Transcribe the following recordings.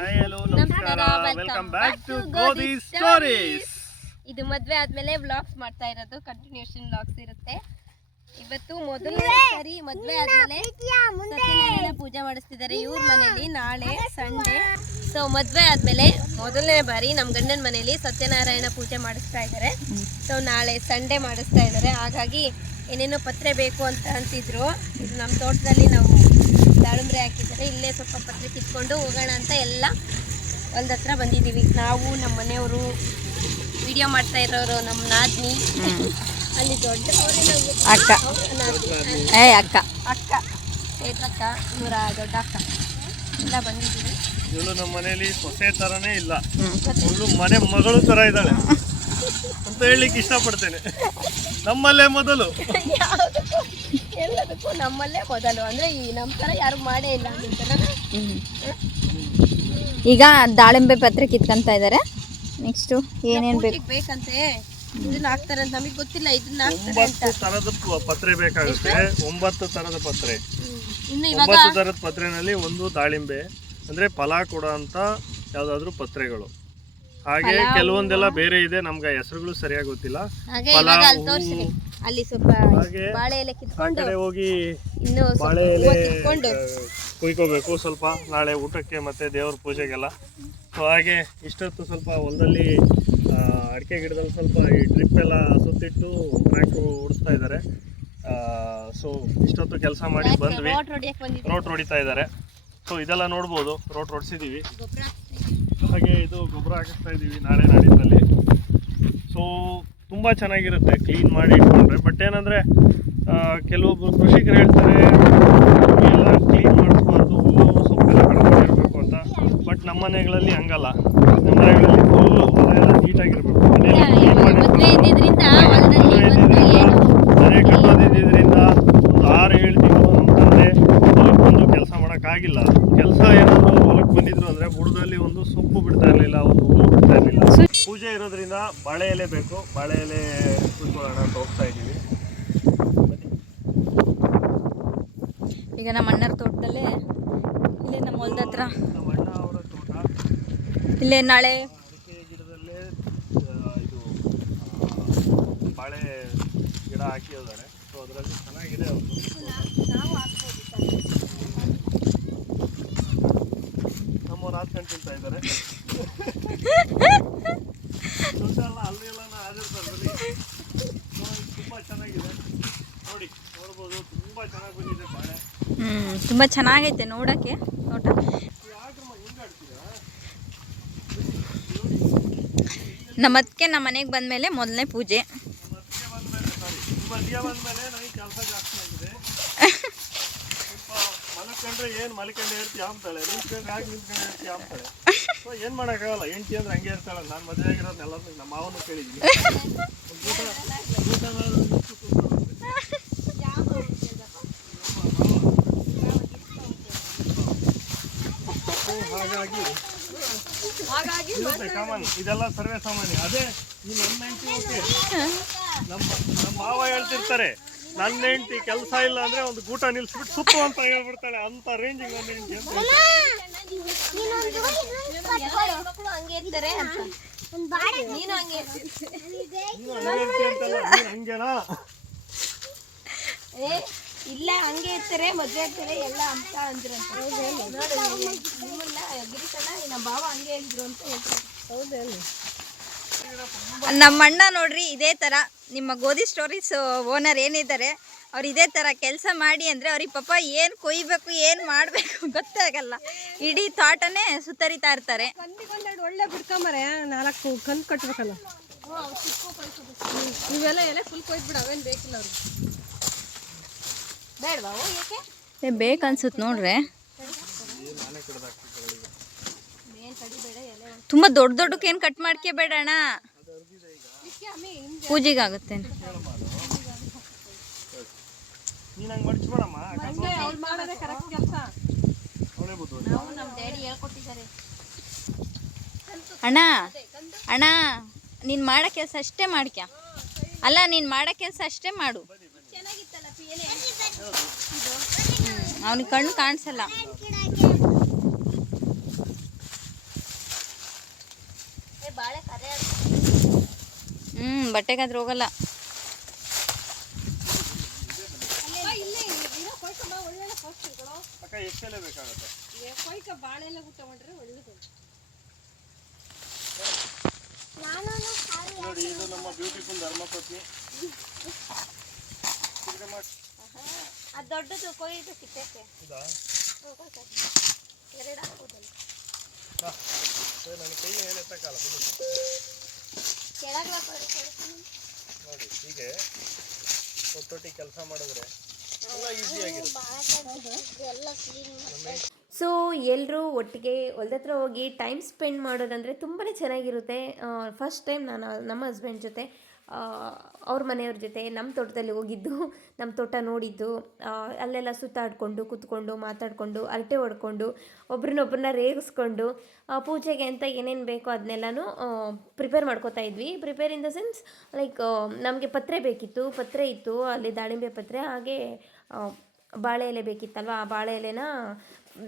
ನಮಸ್ಕಾರ, welcome back to ಗೋಧಿ stories. ಇದು ಮದ್ವೆ ಆದ್ಮೇಲೆ ವ್ಲಾಗ್ಸ್ ಮಾಡ್ತಾ ಇರೋದು, ಕಂಟಿನ್ಯೂಷನ್ ವ್ಲಾಗ್ಸ್ ಇರುತ್ತೆ. ಇವತ್ತು ಮೊದಲನೇ ಸರಿ ಮದ್ವೆ ಆದ್ಮೇಲೆ ಸತ್ಯನಾರಾಯಣ ಪೂಜೆ ಮಾಡಿಸ್ತಿದ್ದಾರೆ ಇವ್ರ ಮನೇಲಿ. ನಾಳೆ ಸಂಡೇ, ಸೊ ಮದ್ವೆ ಆದ್ಮೇಲೆ ಮೊದಲನೇ ಬಾರಿ ನಮ್ಮ ಗಂಡನ ಮನೇಲಿ ಸತ್ಯನಾರಾಯಣ ಪೂಜೆ ಮಾಡಿಸ್ತಾ ಇದ್ದಾರೆ. ಸೊ ನಾಳೆ ಸಂಡೇ ಮಾಡಿಸ್ತಾ ಇದ್ದಾರೆ. ಹಾಗಾಗಿ ಏನೇನೋ ಪತ್ರೆ ಬೇಕು ಅಂತ ಅಂತಿದ್ರು. ಇದು ನಮ್ಮ ತೋಟದಲ್ಲಿ ನಾವು ದಾಳಿಂಬ್ರೆ ಹಾಕಿದ್ದಾರೆ. ಇಲ್ಲೇ ಸ್ವಲ್ಪ ಪತ್ರೆ ಕಿತ್ಕೊಂಡು ಹೋಗೋಣ ಅಂತ ಎಲ್ಲ ಹೊಲ್ದ ಹತ್ರ ಬಂದಿದ್ದೀವಿ. ನಾವು ನಮ್ಮ ಮನೆಯವರು, ವಿಡಿಯೋ ಮಾಡ್ತಾ ಇರೋರು ನಮ್ಮ ನಾದ್ನಿ, ಅಲ್ಲಿ ದೊಡ್ಡ ಅಕ್ಕ ಚೈತ್ರಕ್ಕ, ಇವರ ದೊಡ್ಡ ಅಕ್ಕ ಎಲ್ಲ ಬಂದಿದ್ದೀವಿ. ಇವಳು ನಮ್ಮ ಮನೇಲಿ ಸೊಸೆ ಥರನೇ ಇಲ್ಲ, ಇವಳು ಮನೆ ಮಗಳು ಥರ ಇದ್ದಾಳೆ ಅಂತ ಹೇಳಲಿಕ್ಕೆ ಇಷ್ಟಪಡ್ತೇನೆ. ನಮ್ಮಲ್ಲೇ ಮೊದಲು, ಎಲ್ಲದಕ್ಕೂ ನಮ್ಮಲ್ಲೇ ಮೊದಲು. ಅಂದರೆ ಈ ನಮ್ಮ ಥರ ಯಾರು ಮಾಡೇ ಇಲ್ಲ ಅಂತ. ಈಗ ದಾಳಿಂಬೆ ಪತ್ರೆ ಕಿತ್ಕೊಂತ ಇದ್ದಾರೆ. ನೆಕ್ಸ್ಟು ಏನೇನು ಬೇಕಂತೆ, ಇದನ್ನ ಹಾಕ್ತಾರೆ ಅಂತ ನಮಗೆ ಗೊತ್ತಿಲ್ಲ. ಇದನ್ನ 9 ಥರದ ಪತ್ರೆ ಬೇಕಾಗುತ್ತೆ. 9 ಥರದ ಪತ್ರೆ. ಇನ್ನು 9 ಥರದ ಪತ್ರೆನಲ್ಲಿ ಒಂದು ದಾಳಿಂಬೆ, ಅಂದರೆ ಫಲ ಕೊಡೋ ಅಂತ ಯಾವುದಾದ್ರೂ ಪತ್ರೆಗಳು. ಹಾಗೆ ಕೆಲವೊಂದೆಲ್ಲ ಬೇರೆ ಇದೆ, ನಮ್ಗೆ ಹೆಸರುಗಳು ಸರಿಯಾಗಿ ಗೊತ್ತಿಲ್ಲ. ಅಲ್ಲಿ ಸ್ವಲ್ಪ ಬಾಳೆ ಎಲೆ ಕಿತ್ಕೊಂಡು ಹೋಗಿ ಇನ್ನು ಬಾಳೆ ಎಲೆ ಕುಯ್ಕೋಬೇಕು ಸ್ವಲ್ಪ, ನಾಳೆ ಊಟಕ್ಕೆ ಮತ್ತೆ ದೇವ್ರ ಪೂಜೆಗೆಲ್ಲ. ಸೊ ಹಾಗೆ ಇಷ್ಟೊತ್ತು ಸ್ವಲ್ಪ ಹೊಲದಲ್ಲಿ ಅಡಿಕೆ ಗಿಡದಲ್ಲಿ ಸ್ವಲ್ಪ ಈ ಡ್ರಿಪ್ ಎಲ್ಲ ಸುತ್ತಿಟ್ಟು ಟ್ರ್ಯಾಕ್ಟರ್ ಓಡಿಸ್ತಾ ಇದ್ದಾರೆ. ಸೊ ಇಷ್ಟೊತ್ತು ಕೆಲಸ ಮಾಡಿ ಬಂದ್ವಿ, ರೋಟ್ ಹೊಡಿತಾ ಇದ್ದಾರೆ. ಸೊ ಇದೆಲ್ಲ ನೋಡ್ಬೋದು, ರೋಟ್ ಹೊಡ್ಸಿದ್ದೀವಿ. ಹಾಗೆ ಇದು ಗೊಬ್ಬರ ಹಾಕಿಸ್ತಾ ಇದ್ದೀವಿ ನಾಳೆ ನಾಡಿದ್ರಲ್ಲಿ. ಸೊ ತುಂಬ ಚೆನ್ನಾಗಿರುತ್ತೆ ಕ್ಲೀನ್ ಮಾಡಿ ಇಟ್ಕೊಂಡ್ರೆ. ಬಟ್ ಏನಂದರೆ ಕೆಲವೊಬ್ಬರು ಕೃಷಿಕರು ಹೇಳ್ತಾರೆ ಎಲ್ಲ ಕ್ಲೀನ್ ಮಾಡಿಸ್ಬಾರ್ದು, ಹುಲ್ಲು ಸೊಪ್ಪೆಲ್ಲ ಕಡ್ಕೊಂಡಿರ್ಬೇಕು ಅಂತ. ಬಟ್ ನಮ್ಮ ಮನೆಗಳಲ್ಲಿ ಹಂಗಲ್ಲ, ನಮ್ಮ ಮನೆಗಳಲ್ಲಿ ಫುಲ್ಲು ಹೊಲ ಎಲ್ಲ ನೀಟಾಗಿರ್ಬೇಕು. ಮನೆ ಕಟ್ಟೋದಿದ್ದರಿಂದ ಒಂದು 6-7 ತಿಂಗಳು ನಮ್ಮ ತಂದೆ ಹೊಲಕ್ಕೆ ಬಂದು ಕೆಲಸ ಮಾಡೋಕ್ಕಾಗಿಲ್ಲ. ಕೆಲಸ ಏನಾದರೂ ಹೊಲಕ್ಕೆ ಬಂದಿದ್ರು ಅಂದರೆ ಬುಡದಲ್ಲಿ ಒಂದು ಸೊಪ್ಪು ಬಿಡ್ತಾ ಇರಲಿಲ್ಲ, ಒಂದು ಹುಲ್ಲು ಬಿಡ್ತಾ ಇರಲಿಲ್ಲ. ಪೂಜೆ ಇರೋದ್ರಿಂದ ಬಾಳೆ ಎಲೆ ಬೇಕು, ಬಾಳೆ ಎಲೆ ಕುಯ್ಕೊಳ್ಳೋಣ ಅಂತ ಹೋಗ್ತಾ ಇದ್ದೀವಿ. ಈಗ ನಮ್ಮ ಅಣ್ಣರ ತೋಟದಲ್ಲೇ, ಇಲ್ಲೇ ನಮ್ಮ ಹೊಲದ ಹತ್ರ ನಮ್ಮ ಅಣ್ಣ ಅವರ ತೋಟ, ಇಲ್ಲೇ ನಾಳೆ ಅಡಿಕೆ ಗಿಡದಲ್ಲೇ ಇದು ಬಾಳೆ ಗಿಡ ಹಾಕಿದ್ದಾರೆ. ಸೊ ಅದರಲ್ಲಿ ಚೆನ್ನಾಗಿದೆ ಅವರು. ನಮ್ಮವ್ರು ಹಾಕ್ಕೊಂಡು ತಿಂತಾ ಇದ್ದಾರೆ. ಅಲ್ಲಿ ಎಲ್ಲ ಹಾದಿರ್ತಾರೆ. ತುಂಬ ಚೆನ್ನಾಗಿದೆ ನೋಡಿ, ನೋಡ್ಬೋದು. ತುಂಬ ಚೆನ್ನಾಗಿ ಬಂದಿದೆ ಬಾಳೆ. ತುಂಬ ಚೆನ್ನಾಗೈತೆ ನೋಡೋಕ್ಕೆ ತೋಟ. ನಮ್ಮ ಅದಕ್ಕೆ ನಮ್ಮ ಮನೆಗೆ ಬಂದಮೇಲೆ ಮೊದಲನೇ ಪೂಜೆ. ಬಂದಮೇಲೆ ನನಗೆ ಕೆಲಸ ಜಾಸ್ತಿ ಆಗಿದೆ. ಮಲ್ಕೊಂಡ್ರೆ ಏನು ಮಲ್ಕೊಂಡೆ ಇರ್ತೀಯ ಅಂತಾಳೆ, ನಿಂತ್ಕೊಂಡ್ರೆ ಆಗಿ ನಿಂತ್ಕೊಂಡೆ ಇರ್ತೀಯ ಅಂತಾಳೆ. ಸೊ ಏನು ಮಾಡೋಕ್ಕಾಗಲ್ಲ, ಹೆಂಡ್ತಿ ಅಂದ್ರೆ ಹಂಗೆ ಇರ್ತಾಳೆ. ನಾನು ಮದುವೆ ಆಗಿರೋದು ಎಲ್ಲರೂ ನಮ್ಮ ಮಾವನು ಕೇಳಿದ್ದೀನಿ. ಹಾಗಾಗಿ ಕಾಮನ್, ಇದೆಲ್ಲ ಸರ್ವೇ ಸಾಮಾನ್ಯ. ಅದೇ ಈ ನನ್ನ ಹೆಂಡತಿ ಓಕೆ, ನಮ್ಮ ಮಾವ ಹೇಳ್ತಿರ್ತಾರೆ ನನ್ನ ಹೆಂಡತಿ ಕೆಲಸ ಇಲ್ಲ ಅಂದ್ರೆ ಒಂದು ಗೂಟ ನಿಲ್ಸ್ಬಿಟ್ಟು ಸುತ್ತು ಅಂತ ಹೇಳ್ಬಿಡ್ತಾಳೆ. ಅಂತ ರೇಂಜಿಗೆ ನನ್ನ ಹೆಂಡತಿ ಅಂತ ಹಂಗೇನಾ? ಇಲ್ಲ ಹಂಗೆ ಇರ್ತಾರೆ, ಮದುವೆ ಆಗ್ತಾರೆ ಎಲ್ಲ ಅಂತ ಅಂದ್ರಂತ. ಗಿರಿಸಲ್ಲ ನಮ್ಮ ಬಾವ ಹಂಗೆ ಹೇಳಿದ್ರು ಅಂತ ಹೇಳ್ತಾರೆ. ಹೌದೇನು? ನಮ್ಮ ಅಣ್ಣ ನೋಡ್ರಿ ಇದೇ ಥರ, ನಿಮ್ಮ ಗೋಧಿ ಸ್ಟೋರೀಸ್ ಓನರ್ ಏನಿದ್ದಾರೆ ಅವ್ರು ಇದೇ ಥರ ಕೆಲಸ ಮಾಡಿ ಅಂದರೆ ಅವ್ರಿಗೆ ಪಾಪ ಏನು ಕೊಯ್ಬೇಕು ಏನು ಮಾಡಬೇಕು ಗೊತ್ತೇ ಆಗಲ್ಲ. ಇಡೀ ತೋಟನೇ ಸುತ್ತರಿತಾ ಇರ್ತಾರೆ. ಕಂದಿಗೊಂದೆರಡು ಒಳ್ಳೆ ಬಿಡ್ಕೊಂಬರೆ, 4 ಕಂದು ಕಟ್ಬೇಕಲ್ಲ. ಇವೆಲ್ಲ ಎಲೆ ಫುಲ್ ಕೊಯ್ದ್ಬಿಡ, ಅವೇನು ಬೇಕಿಲ್ಲ ಅವ್ರಿಗೆ. ಬೇಡವಾ? ಯಾಕೆ ಬೇಕನ್ಸುತ್ತೆ ನೋಡ್ರೆ. ತುಂಬ ದೊಡ್ಡ ದೊಡ್ಡಕ್ಕೇನು ಕಟ್ ಮಾಡ್ಕೋಬೇಡ ಅಣ್ಣ, ಪೂಜೆಗಾಗುತ್ತೆ. ಅಣ್ಣ ಅಣ್ಣ ನೀನು ಮಾಡೋ ಕೆಲಸ ಅಷ್ಟೇ ಮಾಡ್ಕ್ಯ, ಅಲ್ಲ ನೀನು ಮಾಡೋ ಕೆಲಸ ಅಷ್ಟೇ ಮಾಡು. ಅವನಿಗೆ ಕಣ್ಣು ಕಾಣಿಸಲ್ಲ. ಬಾಳೆ ಕರೆ ಬಟ್ಟೆಗಾದ್ರೆ ಹೋಗಲ್ಲ. ಅಕ್ಕ ಎಷ್ಟೆಲ್ಲ ಬೇಕಾಗುತ್ತೆ ಬಾಳೆ ಎಲ್ಲ ಊಟ ಮಾಡ್ರೆ ಒಳ್ಳೇದು. ನೋಡಿ ಇದು ನಮ್ಮ ಬ್ಯೂಟಿಫುಲ್ ಧರ್ಮಪತ್ನಿ. ಅದು ದೊಡ್ಡದು ಕೊಯ್ದು ಕಿತ್ತಕ್ಕೆ ಇದಾ ಎರಡು ಹಾಕ್ಬೋದಲ್ಲ. ನನ್ನ ಕೈಗೆ ಏನು ಎತ್ತಕ್ಕಲ್ಲ ಕೆಳಗೆ ನೋಡಿ. ಹೀಗೆ ಒಟ್ಟೊಟ್ಟಿ ಕೆಲಸ ಮಾಡಿದ್ರೆ ಎಲ್ಲ ಈಸಿಯಾಗಿರುತ್ತೆ. ಸೊ ಎಲ್ಲರೂ ಒಟ್ಟಿಗೆ ಹೊಲ್ದತ್ರ ಹೋಗಿ ಟೈಮ್ ಸ್ಪೆಂಡ್ ಮಾಡೋದಂದರೆ ತುಂಬಾ ಚೆನ್ನಾಗಿರುತ್ತೆ. ಫಸ್ಟ್ ಟೈಮ್ ನಾನು ನಮ್ಮ ಹಸ್ಬೆಂಡ್ ಜೊತೆ ಅವ್ರ ಮನೆಯವ್ರ ಜೊತೆ ನಮ್ಮ ತೋಟದಲ್ಲಿ ಹೋಗಿದ್ದು, ನಮ್ಮ ತೋಟ ನೋಡಿದ್ದು, ಅಲ್ಲೆಲ್ಲ ಸುತ್ತಾಡಿಕೊಂಡು ಕೂತ್ಕೊಂಡು ಮಾತಾಡಿಕೊಂಡು ಹರಟೆ ಹೊಡ್ಕೊಂಡು ಒಬ್ರನ್ನೊಬ್ಬರನ್ನ ರೇಗಿಸ್ಕೊಂಡು ಪೂಜೆಗೆ ಅಂತ ಏನೇನು ಬೇಕೋ ಅದನ್ನೆಲ್ಲನೂ ಪ್ರಿಪೇರ್ ಮಾಡ್ಕೋತಾ ಇದ್ವಿ. Prepare in the sense like ನಮಗೆ ಪತ್ರೆ ಬೇಕಿತ್ತು, ಪತ್ರೆ ಇತ್ತು ಅಲ್ಲಿ, ದಾಳಿಂಬೆ ಪತ್ರೆ, ಹಾಗೆ ಬಾಳೆ ಎಲೆ ಬೇಕಿತ್ತಲ್ವ. ಆ ಬಾಳೆ ಎಲೆನ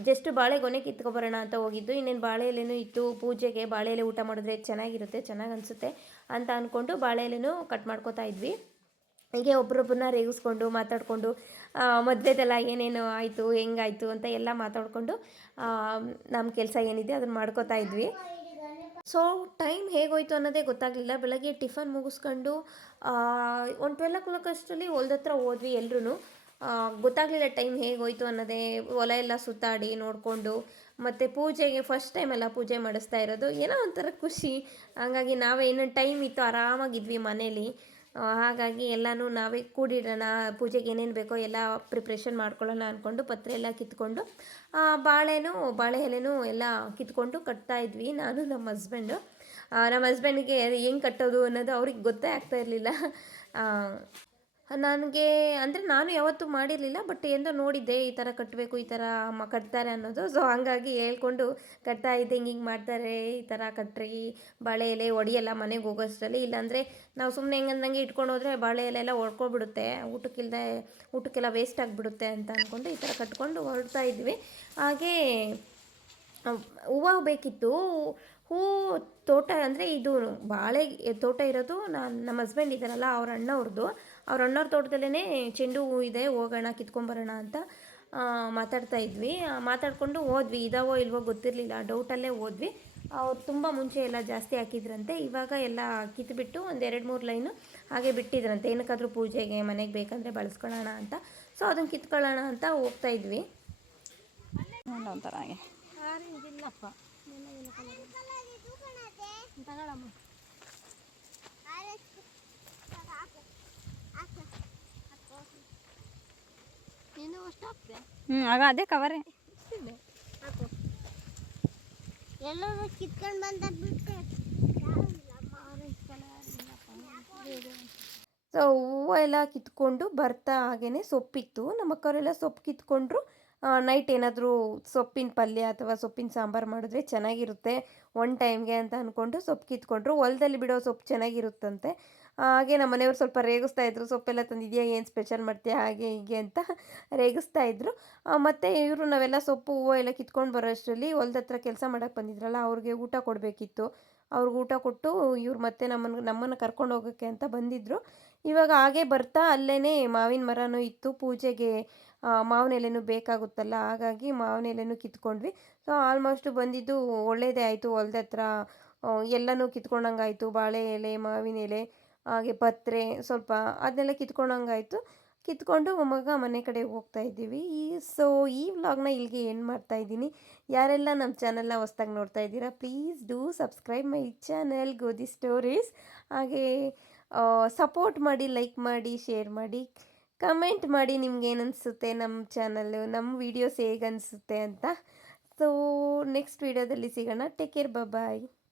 ಜಸ್ಟ್ ಬಾಳೆಗೊನೆ ಕಿತ್ಕೊಬರೋಣ ಅಂತ ಹೋಗಿದ್ದು. ಇನ್ನೇನು ಬಾಳೆ ಎಲೆನೂ ಇತ್ತು, ಪೂಜೆಗೆ ಬಾಳೆ ಎಲೆ ಊಟ ಮಾಡಿದ್ರೆ ಚೆನ್ನಾಗಿರುತ್ತೆ, ಚೆನ್ನಾಗಿ ಅನಿಸುತ್ತೆ ಅಂತ ಅಂದ್ಕೊಂಡು ಬಾಳೆ ಎಲೆನೂ ಕಟ್ ಮಾಡ್ಕೋತಾ ಇದ್ವಿ. ಹೀಗೆ ಒಬ್ರೊಬ್ಬರನ್ನ ರೇಗಿಸ್ಕೊಂಡು ಮಾತಾಡಿಕೊಂಡು ಮದುವೆದೆಲ್ಲ ಏನೇನು ಆಯಿತು, ಹೆಂಗಾಯಿತು ಅಂತ ಎಲ್ಲ ಮಾತಾಡಿಕೊಂಡು ನಮ್ಮ ಕೆಲಸ ಏನಿದೆ ಅದನ್ನು ಮಾಡ್ಕೋತಾ ಇದ್ವಿ. ಸೊ ಟೈಮ್ ಹೇಗೋಯ್ತು ಅನ್ನೋದೇ ಗೊತ್ತಾಗಲಿಲ್ಲ. ಬೆಳಗ್ಗೆ ಟಿಫನ್ ಮುಗಿಸ್ಕೊಂಡು ಒಂದು 12 o'clock ಅಷ್ಟರಲ್ಲಿ ಹೊಲ್ದತ್ರ ಹೋದ್ವಿ ಎಲ್ಲರೂ. ಗೊತ್ತಾಗಲಿಲ್ಲ ಟೈಮ್ ಹೇಗೋಯ್ತು ಅನ್ನೋದೇ. ಹೊಲ ಎಲ್ಲ ಸುತ್ತಾಡಿ ನೋಡಿಕೊಂಡು ಮತ್ತು ಪೂಜೆಗೆ ಫಸ್ಟ್ ಟೈಮ್ ಎಲ್ಲ ಪೂಜೆ ಮಾಡಿಸ್ತಾ ಇರೋದು, ಏನೋ ಒಂಥರ ಖುಷಿ. ಹಾಗಾಗಿ ನಾವೇ ಇನ್ನೊಂದು ಟೈಮ್ ಇತ್ತು, ಆರಾಮಾಗಿದ್ವಿ ಮನೇಲಿ. ಹಾಗಾಗಿ ಎಲ್ಲನೂ ನಾವೇ ಕೂಡಿಡೋಣ, ಪೂಜೆಗೆ ಏನೇನು ಬೇಕೋ ಎಲ್ಲ ಪ್ರಿಪ್ರೇಷನ್ ಮಾಡ್ಕೊಳ್ಳೋಣ ಅಂದ್ಕೊಂಡು ಪತ್ರೆ ಎಲ್ಲ ಕಿತ್ಕೊಂಡು ಬಾಳೆ ಎಲೆನೂ ಎಲ್ಲ ಕಿತ್ಕೊಂಡು ಕಟ್ತಾ ಇದ್ವಿ ನಾನು ನಮ್ಮ ಹಸ್ಬೆಂಡು. ನಮ್ಮ ಹಸ್ಬೆಂಡಿಗೆ ಹೆಂಗೆ ಕಟ್ಟೋದು ಅನ್ನೋದು ಅವ್ರಿಗೆ ಗೊತ್ತೇ ಆಗ್ತಾ ಇರಲಿಲ್ಲ. ನನಗೆ ಅಂದರೆ ನಾನು ಯಾವತ್ತೂ ಮಾಡಿರಲಿಲ್ಲ, ಬಟ್ ಎಂದೋ ನೋಡಿದ್ದೆ ಈ ಥರ ಕಟ್ಟಬೇಕು, ಈ ಥರ ಕಟ್ತಾರೆ ಅನ್ನೋದು. ಸೊ ಹಂಗಾಗಿ ಹೇಳ್ಕೊಂಡು ಕಟ್ತಾ ಇದ್ದೆ, ಹಿಂಗೆ ಮಾಡ್ತಾರೆ, ಈ ಥರ ಕಟ್ಟ್ರಿ, ಬಾಳೆ ಎಲೆ ಒಡೆಯಲ್ಲ ಮನೆಗೆ ಹೋಗೋಷ್ಟರಲ್ಲಿ. ಇಲ್ಲಾಂದರೆ ನಾವು ಸುಮ್ಮನೆ ಹೆಂಗಂದಂಗೆ ಇಟ್ಕೊಂಡು ಹೋದರೆ ಬಾಳೆ ಎಲೆ ಎಲ್ಲ ಒಡ್ಕೊಬಿಡುತ್ತೆ, ಊಟಕ್ಕೆಲ್ಲ ವೇಸ್ಟ್ ಆಗಿಬಿಡುತ್ತೆ ಅಂತ ಅಂದ್ಕೊಂಡು ಈ ಥರ ಕಟ್ಕೊಂಡು ಹೊರಡ್ತಾ ಇದ್ವಿ. ಹಾಗೇ ಹೂವು ಬೇಕಿತ್ತು. ತೋಟ ಅಂದರೆ ಇದು ಬಾಳೆ ತೋಟ ಇರೋದು ನಮ್ಮ ಹಸ್ಬೆಂಡ್ ಇದ್ದಾರಲ್ಲ ಅವ್ರ ಅಣ್ಣವ್ರ ತೋಟದಲ್ಲೇ ಚೆಂಡು ಹೂವು ಇದೆ, ಹೋಗೋಣ ಕಿತ್ಕೊಂಬರೋಣ ಅಂತ ಮಾತಾಡ್ತಾ ಇದ್ವಿ. ಮಾತಾಡಿಕೊಂಡು ಹೋದ್ವಿ. ಇದಾವೋ ಇಲ್ವೋ ಗೊತ್ತಿರಲಿಲ್ಲ, ಡೌಟಲ್ಲೇ ಹೋದ್ವಿ. ಅವ್ರು ತುಂಬ ಮುಂಚೆ ಎಲ್ಲ ಜಾಸ್ತಿ ಹಾಕಿದ್ರಂತೆ, ಇವಾಗ ಎಲ್ಲ ಕಿತ್ಬಿಟ್ಟು ಒಂದು 2-3 ಲೈನು ಹಾಗೆ ಬಿಟ್ಟಿದ್ರಂತೆ, ಏನಕ್ಕಾದ್ರೂ ಪೂಜೆಗೆ ಮನೆಗೆ ಬೇಕಂದರೆ ಬಳಸ್ಕೊಳ್ಳೋಣ ಅಂತ. ಸೊ ಅದನ್ನು ಕಿತ್ಕೊಳ್ಳೋಣ ಅಂತ ಹೋಗ್ತಾ ಇದ್ವಿ. ಒಂಥರ ಹಾಗೆ ಇಲ್ಲಪ್ಪ ತಗೊಳಮ್ಮ. ಆಗ ಅದೇ ಕವರೇ ಎಲ್ಲರೂ ಕಿತ್ಕೊಂಡು ಬಂದ ಬಿಟ್ಟೆ. ಸೊ ಹೂವು ಎಲ್ಲ ಕಿತ್ಕೊಂಡು ಬರ್ತಾ ಹಾಗೇ ಸೊಪ್ಪಿತ್ತು. ನಮ್ಮ ಅಕ್ಕವರೆಲ್ಲ ಸೊಪ್ಪು ಕಿತ್ಕೊಂಡ್ರು. ನೈಟ್ ಏನಾದರೂ ಸೊಪ್ಪಿನ ಪಲ್ಯ ಅಥವಾ ಸೊಪ್ಪಿನ ಸಾಂಬಾರು ಮಾಡಿದ್ರೆ ಚೆನ್ನಾಗಿರುತ್ತೆ ಒನ್ ಟೈಮ್ಗೆ ಅಂತ ಅಂದ್ಕೊಂಡು ಸೊಪ್ಪು ಕಿತ್ಕೊಂಡ್ರು. ಹೊಲದಲ್ಲಿ ಬಿಡೋ ಸೊಪ್ಪು ಚೆನ್ನಾಗಿರುತ್ತಂತೆ. ಹಾಗೆ ನಮ್ಮ ಮನೆಯವ್ರು ಸ್ವಲ್ಪ ರೇಗಿಸ್ತಾ ಇದ್ರು, ಸೊಪ್ಪೆಲ್ಲ ತಂದಿದ್ಯಾ, ಏನು ಸ್ಪೆಷಲ್ ಮಾಡ್ತೀಯಾ, ಹಾಗೆ ಹೀಗೆ ಅಂತ ರೇಗಿಸ್ತಾ ಇದ್ರು. ಮತ್ತು ಇವರು ನಾವೆಲ್ಲ ಸೊಪ್ಪು ಹೂವು ಎಲ್ಲ ಕಿತ್ಕೊಂಡು ಬರೋ ಅಷ್ಟರಲ್ಲಿ ಹೊಲ್ದ ಹತ್ರ ಕೆಲಸ ಮಾಡೋಕ್ಕೆ ಬಂದಿದ್ರಲ್ಲ, ಅವ್ರಿಗೆ ಊಟ ಕೊಡಬೇಕಿತ್ತು. ಅವ್ರಿಗೆ ಊಟ ಕೊಟ್ಟು ಇವ್ರು ಮತ್ತೆ ನಮ್ಮನ್ನು ಕರ್ಕೊಂಡು ಹೋಗೋಕ್ಕೆ ಅಂತ ಬಂದಿದ್ದರು. ಇವಾಗ ಹಾಗೆ ಬರ್ತಾ ಅಲ್ಲೇ ಮಾವಿನ ಮರನೂ ಇತ್ತು, ಪೂಜೆಗೆ ಮಾವಿನ ಎಲೆನೂ ಬೇಕಾಗುತ್ತಲ್ಲ, ಹಾಗಾಗಿ ಮಾವಿನ ಎಲೆನೂ ಕಿತ್ಕೊಂಡ್ವಿ. ಸೊ ಆಲ್ಮೋಸ್ಟ್ ಬಂದಿದ್ದು ಒಳ್ಳೆಯದೇ ಆಯಿತು. ಹೊಲ್ದ ಹತ್ರ ಎಲ್ಲನೂ ಕಿತ್ಕೊಂಡಂಗಾಯಿತು, ಬಾಳೆ ಎಲೆ, ಮಾವಿನ ಎಲೆ, ಹಾಗೆ ಪತ್ರೆ ಸ್ವಲ್ಪ ಅದನ್ನೆಲ್ಲ ಕಿತ್ಕೊಂಡಂಗಾಯಿತು. ಕಿತ್ಕೊಂಡು ಮನೆ ಕಡೆ ಹೋಗ್ತಾ ಇದ್ದೀವಿ. ಸೊ ಈ ವ್ಲಾಗ್ನ ಇಲ್ಲಿಗೆ ಏನು ಮಾಡ್ತಾಯಿದ್ದೀನಿ. ಯಾರೆಲ್ಲ ನಮ್ಮ ಚಾನಲ್ನ ಹೊಸ್ದಾಗಿ ನೋಡ್ತಾ ಇದ್ದೀರಾ, please do subscribe my channel ಗೋಧಿ ಸ್ಟೋರೀಸ್. ಹಾಗೆ ಸಪೋರ್ಟ್ ಮಾಡಿ, ಲೈಕ್ ಮಾಡಿ, ಶೇರ್ ಮಾಡಿ, ಕಮೆಂಟ್ ಮಾಡಿ ನಿಮ್ಗೇನು ಅನಿಸುತ್ತೆ ನಮ್ಮ ಚಾನಲ್ಲು, ನಮ್ಮ ವೀಡಿಯೋಸ್ ಹೇಗೆ ಅನಿಸುತ್ತೆ ಅಂತ. ಸೊ ನೆಕ್ಸ್ಟ್ ವೀಡಿಯೋದಲ್ಲಿ ಸಿಗೋಣ. ಟೇಕ್ ಕೇರ್, ಬಾಯ್.